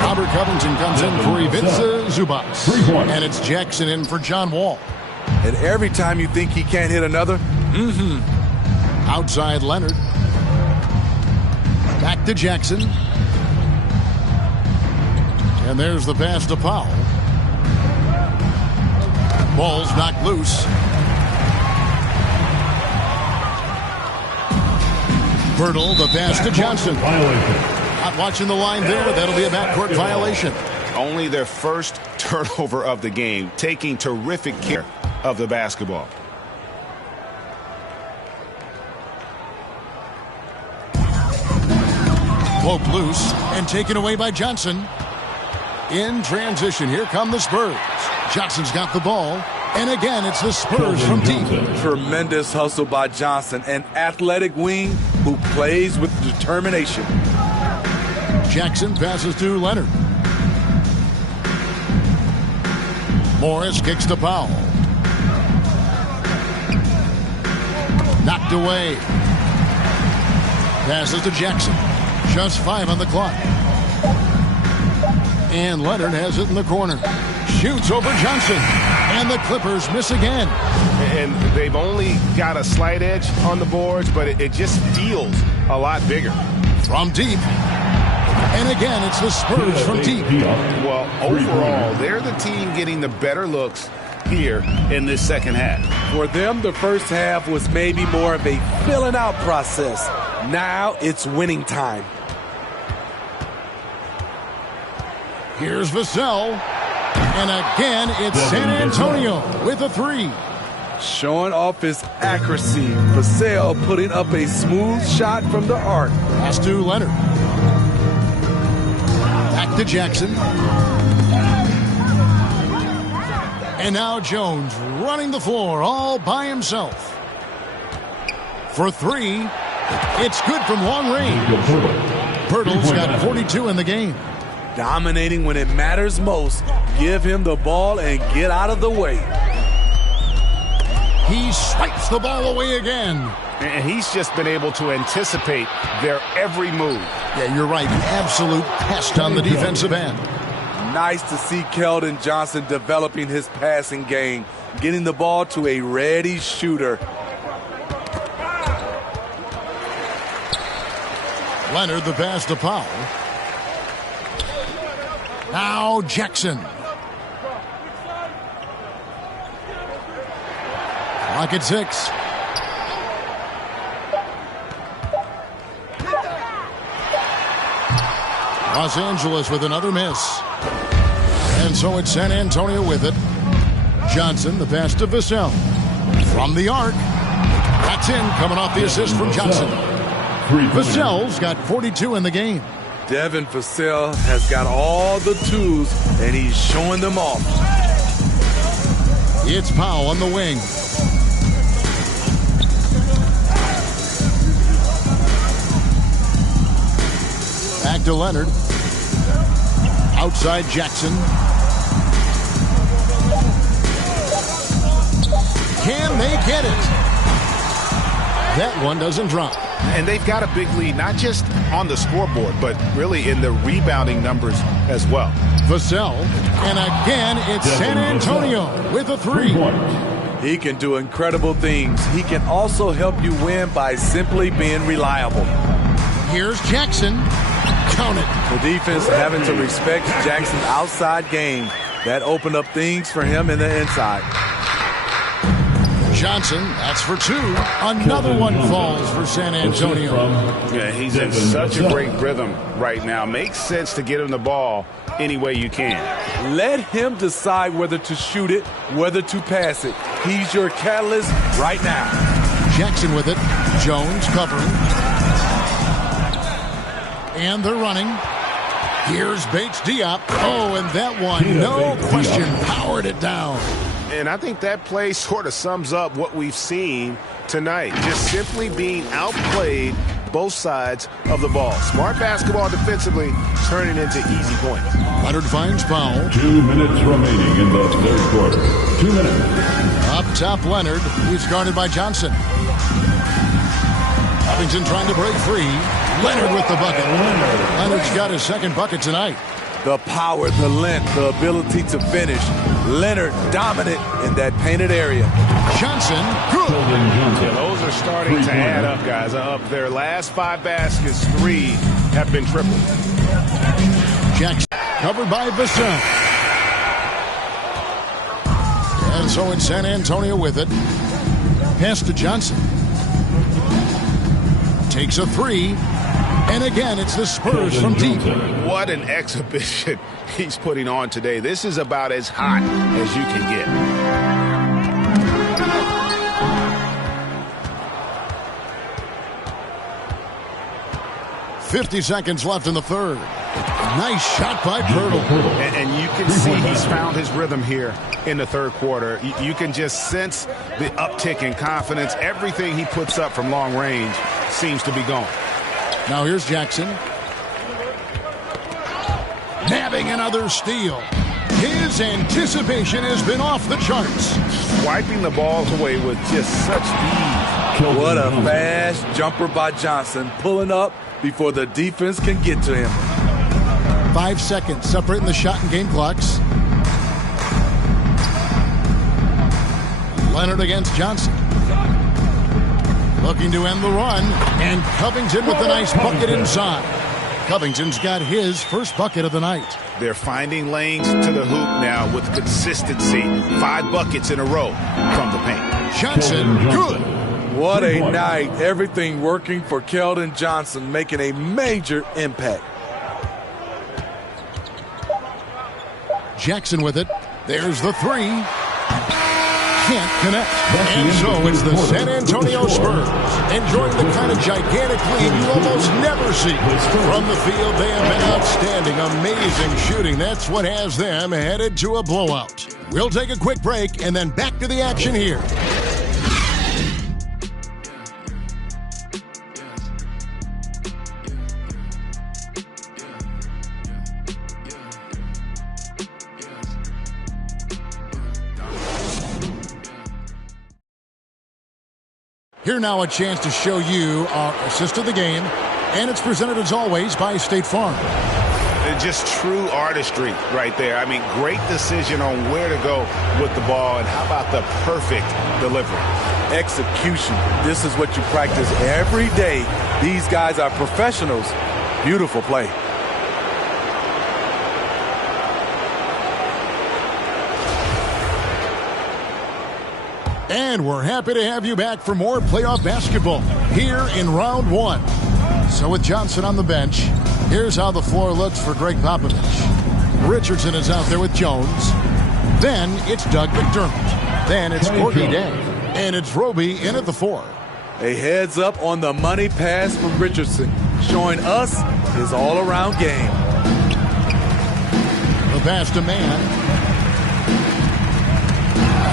Robert Covington comes in for Ivica Zubats. And it's Jackson in for John Wall. And every time you think he can't hit another, outside Leonard. Back to Jackson. And there's the pass to Powell. Ball's knocked loose. Pirtle, the pass to Johnson. Not watching the line there. That'll be a backcourt violation. Only their first turnover of the game, taking terrific care of the basketball. Poke loose and taken away by Johnson. In transition, here come the Spurs. Johnson's got the ball. And again, it's the Spurs from deep. Tremendous hustle by Johnson, an athletic wing who plays with determination. Jackson passes to Leonard. Morris kicks to Powell. Knocked away. Passes to Jackson. Just 5 on the clock. And Leonard has it in the corner. Shoots over Johnson. And the Clippers miss again. And they've only got a slight edge on the boards, but it just feels a lot bigger. From deep. And again, it's the Spurs from deep. Well, overall, they're the team getting the better looks here in this second half. For them, the first half was maybe more of a filling out process. Now it's winning time. Here's Vassell. And again, it's San Antonio with a 3. Showing off his accuracy. Vassell putting up a smooth shot from the arc. Pass to Leonard. Back to Jackson. And now Jones running the floor all by himself. For 3, it's good from long range. Pirtle's got 42 in the game. Dominating when it matters most. Give him the ball and get out of the way. He swipes the ball away again. And he's just been able to anticipate their every move. Yeah, you're right. An absolute pest on the defensive end. Nice to see Keldon Johnson developing his passing game, getting the ball to a ready shooter. Leonard the pass to Powell. Now Jackson. Clock at 6. Los Angeles with another miss. And so it's San Antonio with it. Johnson, the pass to Vassell. From the arc. That's in, coming off the assist from Johnson. Vassell's got 42 in the game. Devin Vassell has got all the tools, and he's showing them off. It's Powell on the wing. Back to Leonard. Outside Jackson. Can they get it? That one doesn't drop. And they've got a big lead, not just on the scoreboard, but really in the rebounding numbers as well. Vassell, and again, it's San Antonio with a 3. He can do incredible things. He can also help you win by simply being reliable. Here's Jackson. Count it. The defense having to respect Jackson's outside game. That opened up things for him in the inside. Johnson, that's for 2. Another one falls for San Antonio. Yeah, he's in such a great rhythm right now. Makes sense to get him the ball any way you can. Let him decide whether to shoot it, whether to pass it. He's your catalyst right now. Jackson with it. Jones covering. And they're running. Here's Bates Diop. Oh, and that one, no question, powered it down. And I think that play sort of sums up what we've seen tonight. Just simply being outplayed both sides of the ball. Smart basketball defensively, turning into easy points. Leonard finds Powell. 2 minutes remaining in the third quarter. 2 minutes. Up top, Leonard. He's guarded by Johnson. Covington trying to break free. Leonard with the bucket. Leonard's got his second bucket tonight. The power, the length, the ability to finish. Leonard dominant in that painted area. Johnson, good. Yeah, those are starting to add up, guys. Up their last 5 baskets, 3 have been tripled. Jackson covered by Vassell. And so it's San Antonio with it. Pass to Johnson. Takes a 3. And again, it's the Spurs from deep. What an exhibition he's putting on today. This is about as hot as you can get. 50 seconds left in the third. Nice shot by Pirtle. And you can see he's found his rhythm here in the third quarter. You can just sense the uptick in confidence. Everything he puts up from long range seems to be going. Now here's Jackson. Nabbing another steal. His anticipation has been off the charts. Wiping the ball away with just such ease. What a fast jumper by Johnson. Pulling up before the defense can get to him. 5 seconds separating the shot and game clocks. Leonard against Johnson. Looking to end the run. And Covington with the nice bucket inside. Covington's got his first bucket of the night. They're finding lanes to the hoop now with consistency. 5 buckets in a row from the paint. Johnson, good. What a night. Everything working for Keldon Johnson, making a major impact. Jackson with it. There's the 3. Can't connect. And so it's the San Antonio Spurs enjoying the kind of gigantic lead you almost never see. From the field, they have been outstanding, amazing shooting. That's what has them headed to a blowout. We'll take a quick break and then back to the action here. Here now a chance to show you our assist of the game, and it's presented as always by State Farm. Just true artistry right there. I mean, great decision on where to go with the ball, and how about the perfect delivery? Execution. This is what you practice every day. These guys are professionals. Beautiful play. And we're happy to have you back for more playoff basketball here in round one. So with Johnson on the bench, here's how the floor looks for Greg Popovich. Richardson is out there with Jones. Then it's Doug McDermott. Then it's Corky Day. And it's Roby in at the 4. A heads up on the money pass from Richardson, showing us his all-around game. The pass to Man.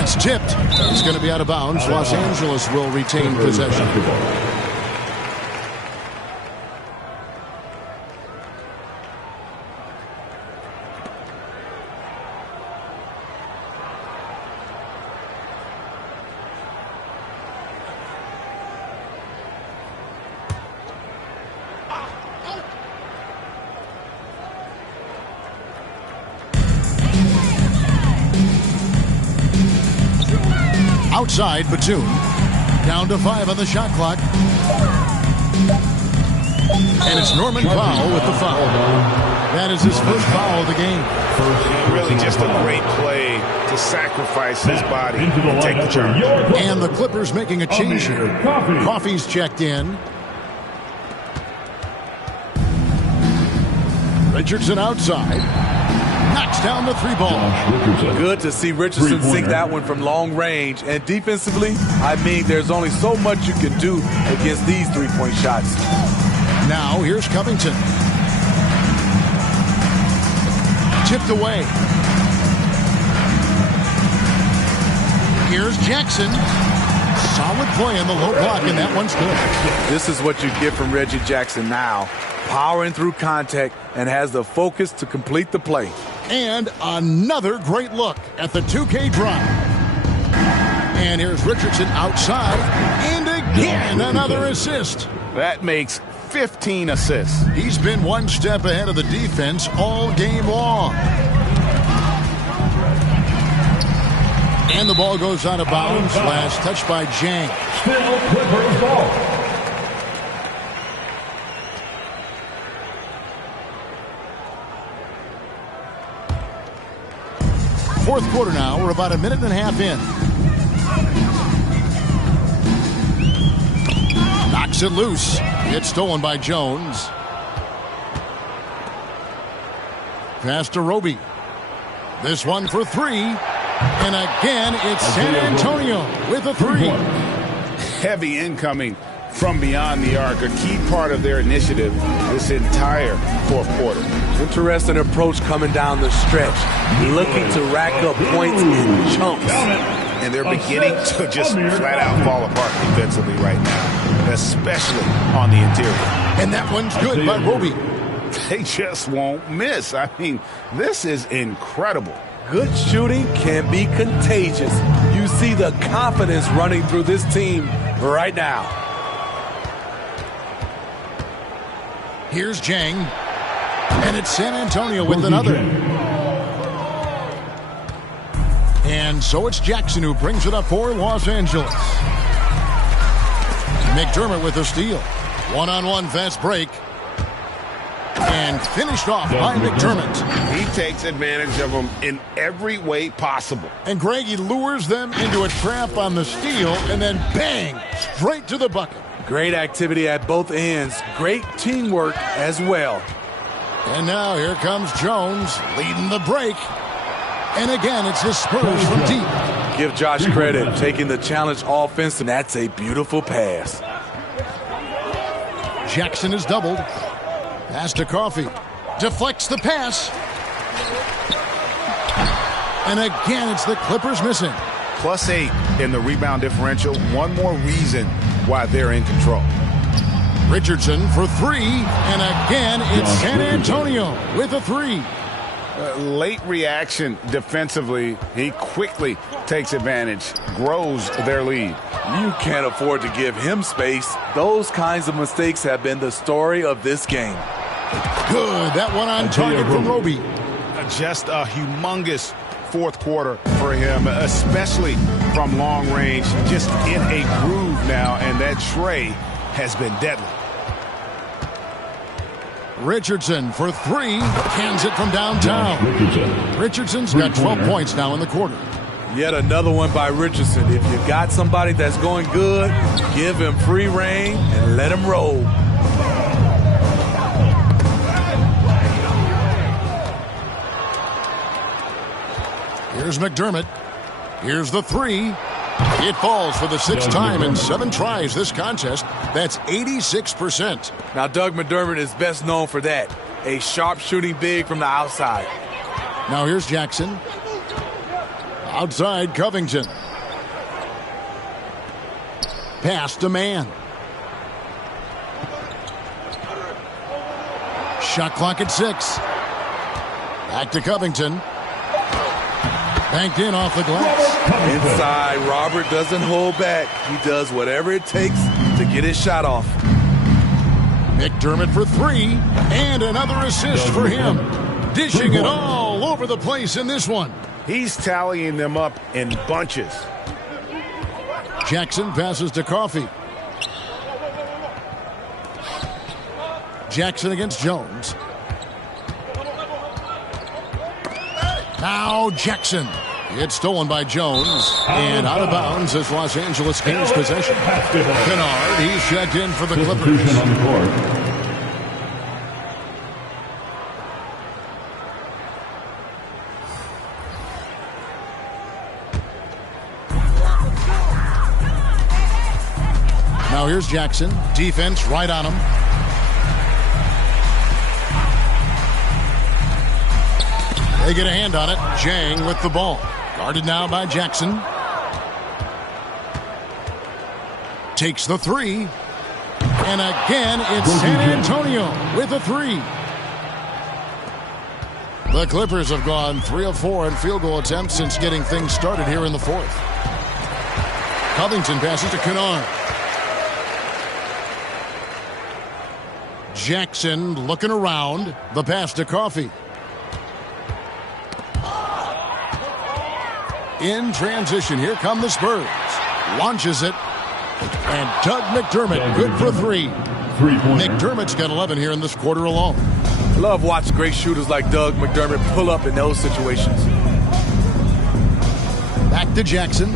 It's tipped. It's going to be out of bounds. Los Angeles will retain possession. Outside, Batum. Down to 5 on the shot clock. And it's Norman Powell with the foul. That is his first foul of the game. Really just a great play to sacrifice his body and take the charge. And the Clippers making a change here. Coffey's checked in. Richardson outside. Knocks down the 3 ball. Good to see Richardson sink that one from long range. And defensively, I mean, there's only so much you can do against these 3-point shots. Now, here's Covington. Tipped away. Here's Jackson. Solid play on the low block, and that one's good. This is what you get from Reggie Jackson now. Powering through contact and has the focus to complete the play. And another great look at the 2K drive. And here's Richardson outside. And again, another assist. That makes 15 assists. He's been one step ahead of the defense all game long. And the ball goes out of bounds. Last touch by Jang. Still Clippers ball. Fourth quarter now. We're about a minute and a half in. Knocks it loose. It's stolen by Jones. Pass to Roby. This one for 3. And again, it's San Antonio with a 3. Heavy incoming from beyond the arc, a key part of their initiative this entire fourth quarter. Interesting approach coming down the stretch, looking to rack up points in chunks. And they're beginning to just flat out fall apart defensively right now, especially on the interior. And that one's good by Roby. They just won't miss. I mean, this is incredible. Good shooting can be contagious. You see the confidence running through this team right now. Here's Jang. And it's San Antonio with another. And so it's Jackson who brings it up for Los Angeles. McDermott with a steal. One-on-one fast break. And finished off by McDermott. He takes advantage of them in every way possible. And Greg, he lures them into a trap on the steal, and then bang, straight to the bucket. Great activity at both ends. Great teamwork as well. And now here comes Jones leading the break. And again, it's the Spurs from deep. Give Josh credit, taking the challenge offense, and that's a beautiful pass. Jackson is doubled. Pass to Coffey. Deflects the pass. And again, it's the Clippers missing. +8 in the rebound differential. One more reason why they're in control. Richardson for 3. And again, it's San Antonio with a 3. Late reaction defensively. He quickly takes advantage, grows their lead. You can't afford to give him space. Those kinds of mistakes have been the story of this game. Good. That one on target from Roby. Just a humongous fourth quarter for him, especially from long range. Just in a groove now, and that tray has been deadly. Richardson for three. Cans it from downtown. Richardson's got 12 points now in the quarter. Yet another one by Richardson. If you got somebody that's going good, give him free reign and let him roll. Here's McDermott. Here's the three. It falls for the sixth time in 7 tries this contest. That's 86%. Now, Doug McDermott is best known for that. A sharp shooting big from the outside. Now here's Jackson. Outside Covington. Pass to Mann. Shot clock at 6. Back to Covington. Banked in off the glass. Inside, Robert doesn't hold back. He does whatever it takes to get his shot off. McDermott for three, and another assist for him. Dishing it all over the place in this one. He's tallying them up in bunches. Jackson passes to Coffey. Jackson against Jones. Now Jackson. It's stolen by Jones. And out of bounds as Los Angeles gains possession. Kennard, he's checked in for the Clippers. Now here's Jackson. Defense right on him. They get a hand on it. Jang with the ball. Guarded now by Jackson. Takes the three. And again, it's San Antonio with a three. The Clippers have gone 3 of 4 in field goal attempts since getting things started here in the fourth. Covington passes to Kennard. Jackson looking around. The pass to Coffey. In transition, here come the Spurs. Launches it. And Doug McDermott, good for three. McDermott's got 11 here in this quarter alone. I love watching great shooters like Doug McDermott pull up in those situations. Back to Jackson.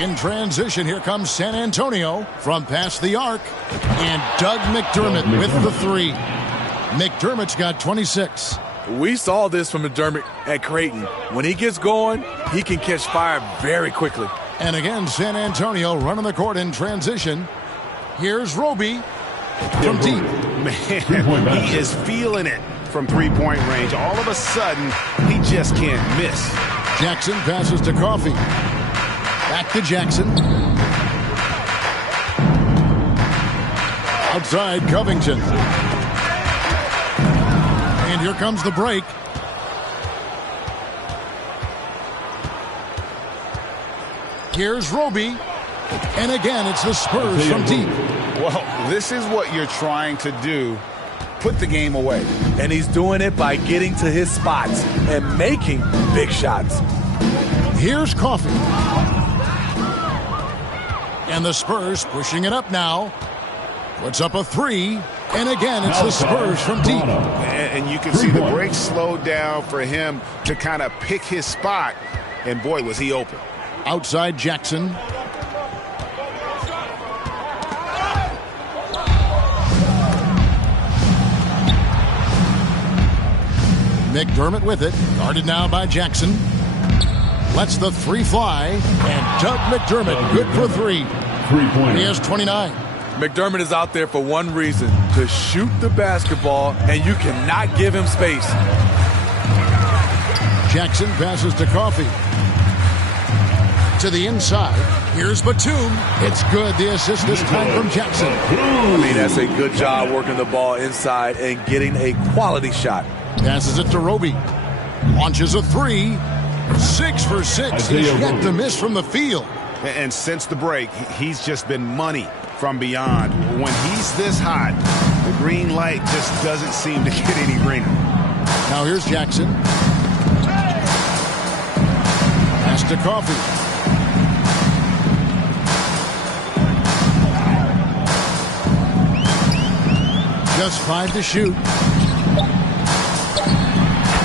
In transition, here comes San Antonio from past the arc. And Doug McDermott with the three. McDermott's got 26. We saw this from McDermott at Creighton. When he gets going, he can catch fire very quickly. And again, San Antonio running the court in transition. Here's Roby from deep. Man, he is feeling it from three-point range. All of a sudden, he just can't miss. Jackson passes to Coffey. Back to Jackson. Outside Covington. And here comes the break. Here's Roby. And again, it's the Spurs from deep. Well, this is what you're trying to do. Put the game away. And he's doing it by getting to his spots and making big shots. Here's Coffey. And the Spurs pushing it up now. Puts up a three. And again, it's the Spurs from deep. And you can see the break slowed down for him to kind of pick his spot. And boy, was he open. Outside Jackson. McDermott with it. Guarded now by Jackson. Lets the three fly. And Doug McDermott good for three. He has 29. McDermott is out there for one reason, to shoot the basketball, and you cannot give him space. Jackson passes to Coffey. To the inside. Here's Batum. It's good. The assist this time from Jackson. I mean, that's a good job working the ball inside and getting a quality shot. Passes it to Roby. Launches a three. 6 for 6. He's yet to miss from the field. And since the break, he's just been money from beyond. When he's this hot, the green light just doesn't seem to get any greener. Now here's Jackson. Pass to Coffee. Just 5 to shoot.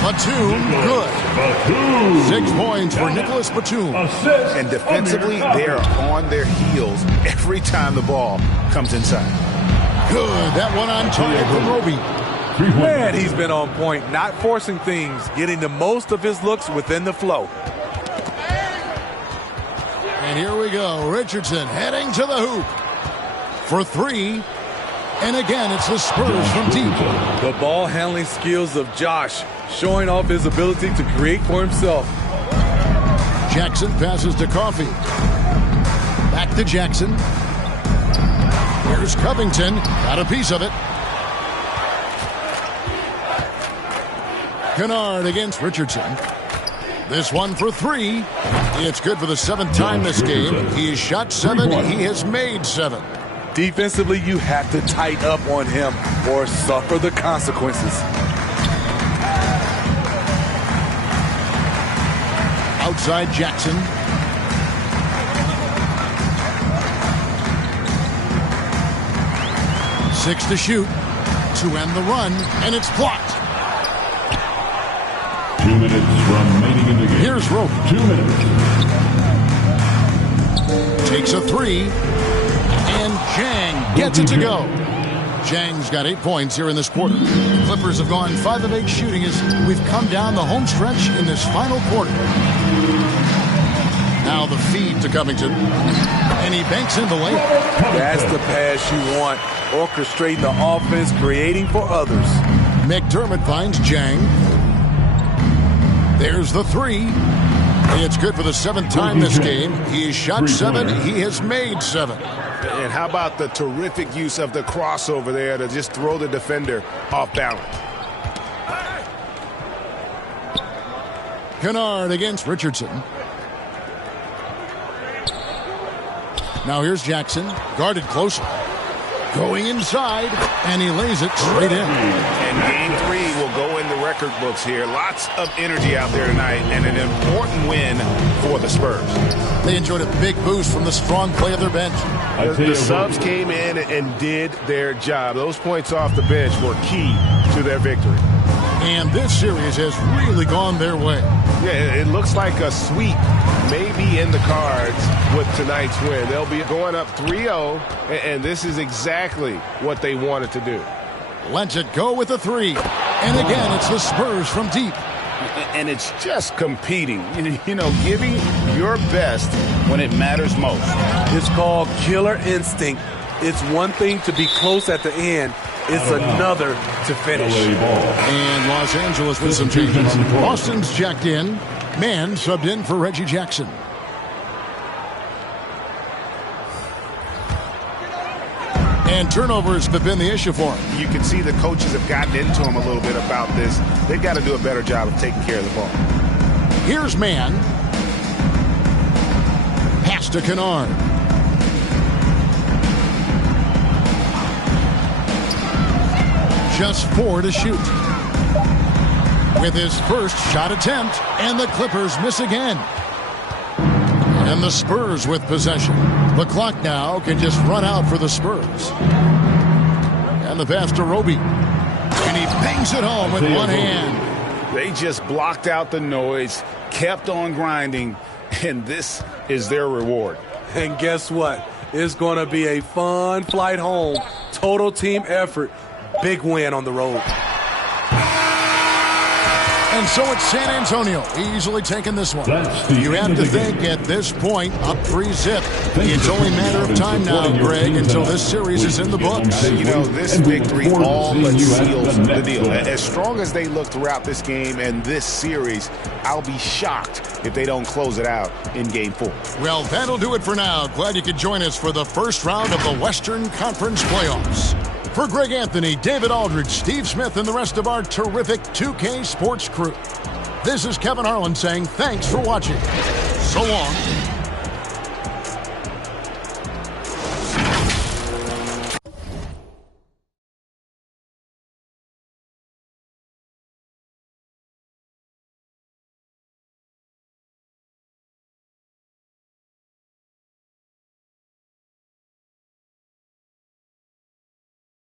Batum, good. 6 points for Nicholas Batum. And defensively, they are on their heels every time the ball comes inside. Good. That one on target from Roby. Man, he's been on point, not forcing things, getting the most of his looks within the flow. And here we go. Richardson heading to the hoop for 3. And again, it's the Spurs from deep. The ball handling skills of Josh, showing off his ability to create for himself. Jackson passes to Coffee. Back to Jackson. Here's Covington. Got a piece of it. Kennard against Richardson. This one for 3. It's good for the 7th time this game. He has shot 7. He has made 7. Defensively, you have to tighten up on him or suffer the consequences. Outside Jackson. Six to shoot to end the run, and it's blocked. 2 minutes remaining in the game. Here's Rope. 2 minutes. Takes a 3. And Jang gets it to go. Jang's got 8 points here in this quarter. The Clippers have gone 5 of 8 shooting as we've come down the home stretch in this final quarter. Now the feed to Covington. And he banks in the layup. That's the pass you want. Orchestrating the offense, creating for others. McDermott finds Jang. There's the 3. It's good for the 7th time this game. He has shot 7. He has made 7. And how about the terrific use of the crossover there to just throw the defender off balance. Kennard against Richardson. Now here's Jackson, guarded closely. Going inside, and he lays it straight in. And game 3 will go in the record books here. Lots of energy out there tonight, and an important win for the Spurs. They enjoyed a big boost from the strong play of their bench. The subs came in and did their job. Those points off the bench were key to their victory. And this series has really gone their way. Yeah, it looks like a sweep may be in the cards with tonight's win. They'll be going up 3-0, and this is exactly what they wanted to do. Lets it go with a 3. And again, it's the Spurs from deep. And it's just competing, you know, giving your best when it matters most. It's called killer instinct. It's one thing to be close at the end. It's another to finish. And Los Angeles with some changes. Boston's checked in. Man subbed in for Reggie Jackson. And turnovers have been the issue for him. You can see the coaches have gotten into him a little bit about this. They've got to do a better job of taking care of the ball. Here's Man. Pass to Kennard. Just 4 to shoot. With his first shot attempt, and the Clippers miss again. And the Spurs with possession. The clock now can just run out for the Spurs. And the pass to Roby. And he bangs it home with one hand. They just blocked out the noise, kept on grinding, and this is their reward. And guess what? It's going to be a fun flight home. Total team effort. Big win on the road. And so it's San Antonio easily taking this one. You have to think at this point, up 3-0. It's only a matter of time now, Greg, until this series is in the books. You know, this victory all but seals the deal. As strong as they look throughout this game and this series, I'll be shocked if they don't close it out in Game 4. Well, that'll do it for now. Glad you could join us for the first round of the Western Conference Playoffs. For Greg Anthony, David Aldridge, Steve Smith, and the rest of our terrific 2K Sports crew, this is Kevin Harlan saying thanks for watching. So long.